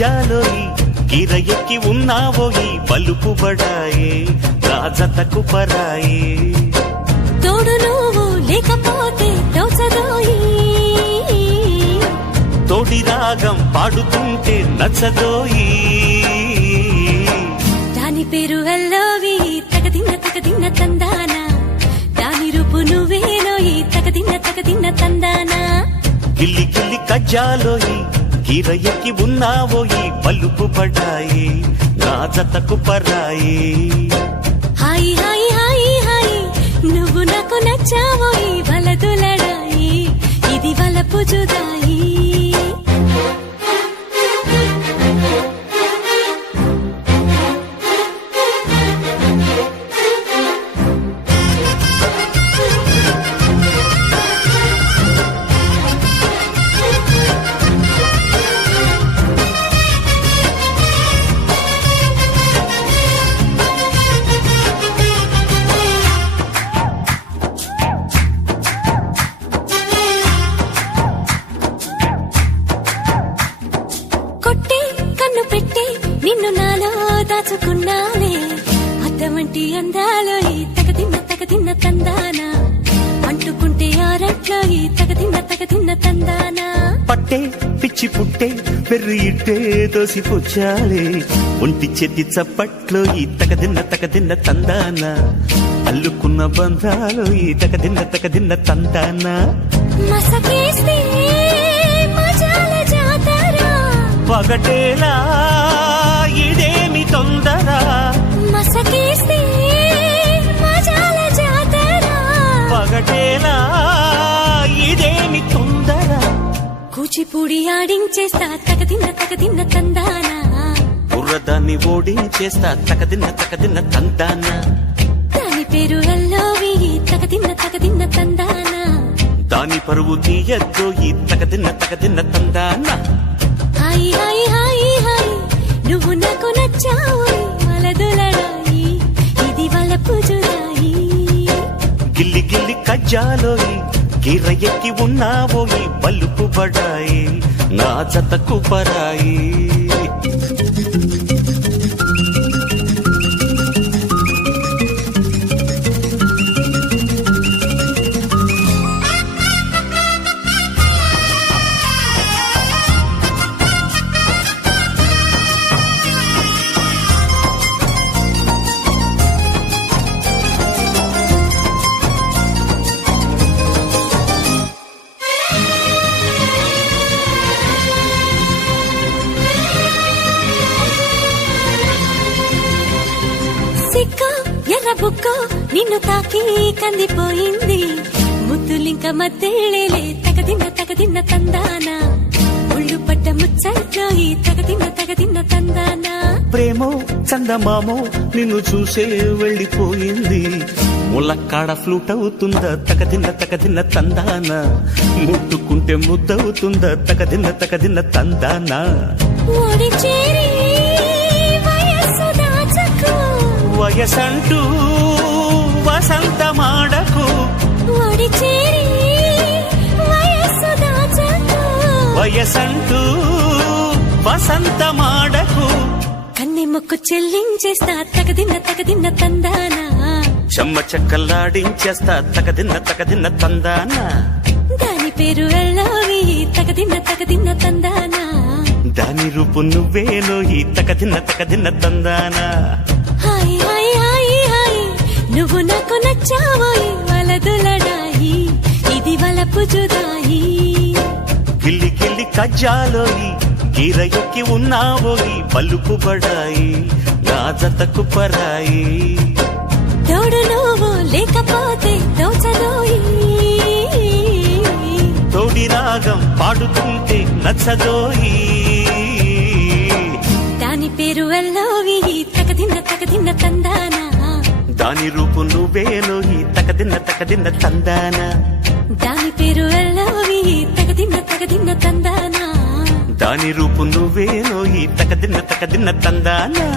కజ్జాలోయి గిర ఎక్కి ఉన్నావోయి బలుపు బడాయే రాజతకు పరాయే తోడు నువ్వు లేకపోతే తోచదోయి తోడి రాగం పాడుతుంటే నచ్చదోయి దాని పేరు అల్లోవి తగదిన్న తందానా దాని రూపు నువ్వేనోయి తగదిన్న తందానా గిల్లి గిల్లి కజ్జాలోయి గిర ఎక్కి ఉన్నావోయి బలుపు బడాయే రాజతకు పరాయే హాయి హాయి హాయి హాయి నువ్వు నాకు నచ్చావోయి వలదులడాయి ఇది వలపు జుదాయి నిన్ను నాలో దాచుకున్నానే అద్దమంటి అందాలో ఈ తగదిన్న తందానా అంటుకుంటే ఆరట్లో ఈ తగదిన్న తందానా పట్టే పిచ్చి పుట్టే పెర్రి ఇట్టే దోసిపుచ్చాలే ఒంటి చేతి చప్పట్లో ఈ తగదిన్న తందానా అల్లుకున్న బంధాలు ఈ తగదిన్న తందానా మసకేస్తే మజాల జాతర పగటేలా ఇదేమి తొందర మసకేస్తే మజాల జాతర పగటేలా ఇదేమి తొందర కూచిపూడి ఆడించేస్తా తగదిన్న తందానా బుర్రదాన్ని ఓడించేస్తా తగదిన్న తందానా దాని పేరు అల్లోవి తగదిన్న తందానా దాని పరువు తీయద్దో ఈ తగదిన్న తందానా హాయి హాయి హాయి హాయి నువ్వు నాకు నచ్చావు వలదులడాయి ఇది వలపు జుదాయి గిల్లి గిల్లి కజ్జాలోయి గిర ఎక్కి ఉన్నావోయి బలుపు బడాయి నా జతకు పరాయి ఎర్ర బుక్కో నిన్ను తాకి కందిపోయింది ముద్దులింక మద్దెళ్ళేలే తగదిన్న తందానా ఒళ్ళు పడ్డ ముచ్చట్లో ఈ తగదిన్న తందానా ప్రేమో చందమామో నిన్ను చూసే వెళ్ళిపోయింది ములక్కాడ ఫ్లూట్ అవుతుందా తగదిన్న తందానా ముట్టుకుంటే ముద్దవుతుందా తగదిన్న తందానా ఓడి చేరి వయసంటూ వసంతమాడకు ఓడి చేరి వయసంటూ వసంతమాడకు కన్నె మొక్కు చెల్లించేస్తా తగదిన్న తందానా చెమ్మ చెక్కల్లాడించేస్తా తగదిన్న తందానా దాని పేరు అల్లోవి తగదిన్న తందానా దాని రూపు నువ్వేనో ఈ తగదిన్న తందానా హాయి హాయి హాయి హాయి నువ్వు నాకు నచ్చావోయి వలదులడాయి ఇది వలపు జుదాయి గిల్లి గిల్లి కజ్జాలోయి గిర ఎక్కి ఉన్నావోయి బలుపు బడాయి నా జతకు పరాయి తోడు నువ్వు లేకపోతే తోచదోయి తోడి రాగం పాడుతుంటే నచ్చదోయి దాని పేరు అల్లోవి తగదిన్న తందానా దాని రూపు నువ్వేనో ఈ తగదిన్న తందానా దాని పేరు అల్లోవి తగదిన్న తందానా దాని రూపు నువ్వేనో ఈ తగదిన్న తందానా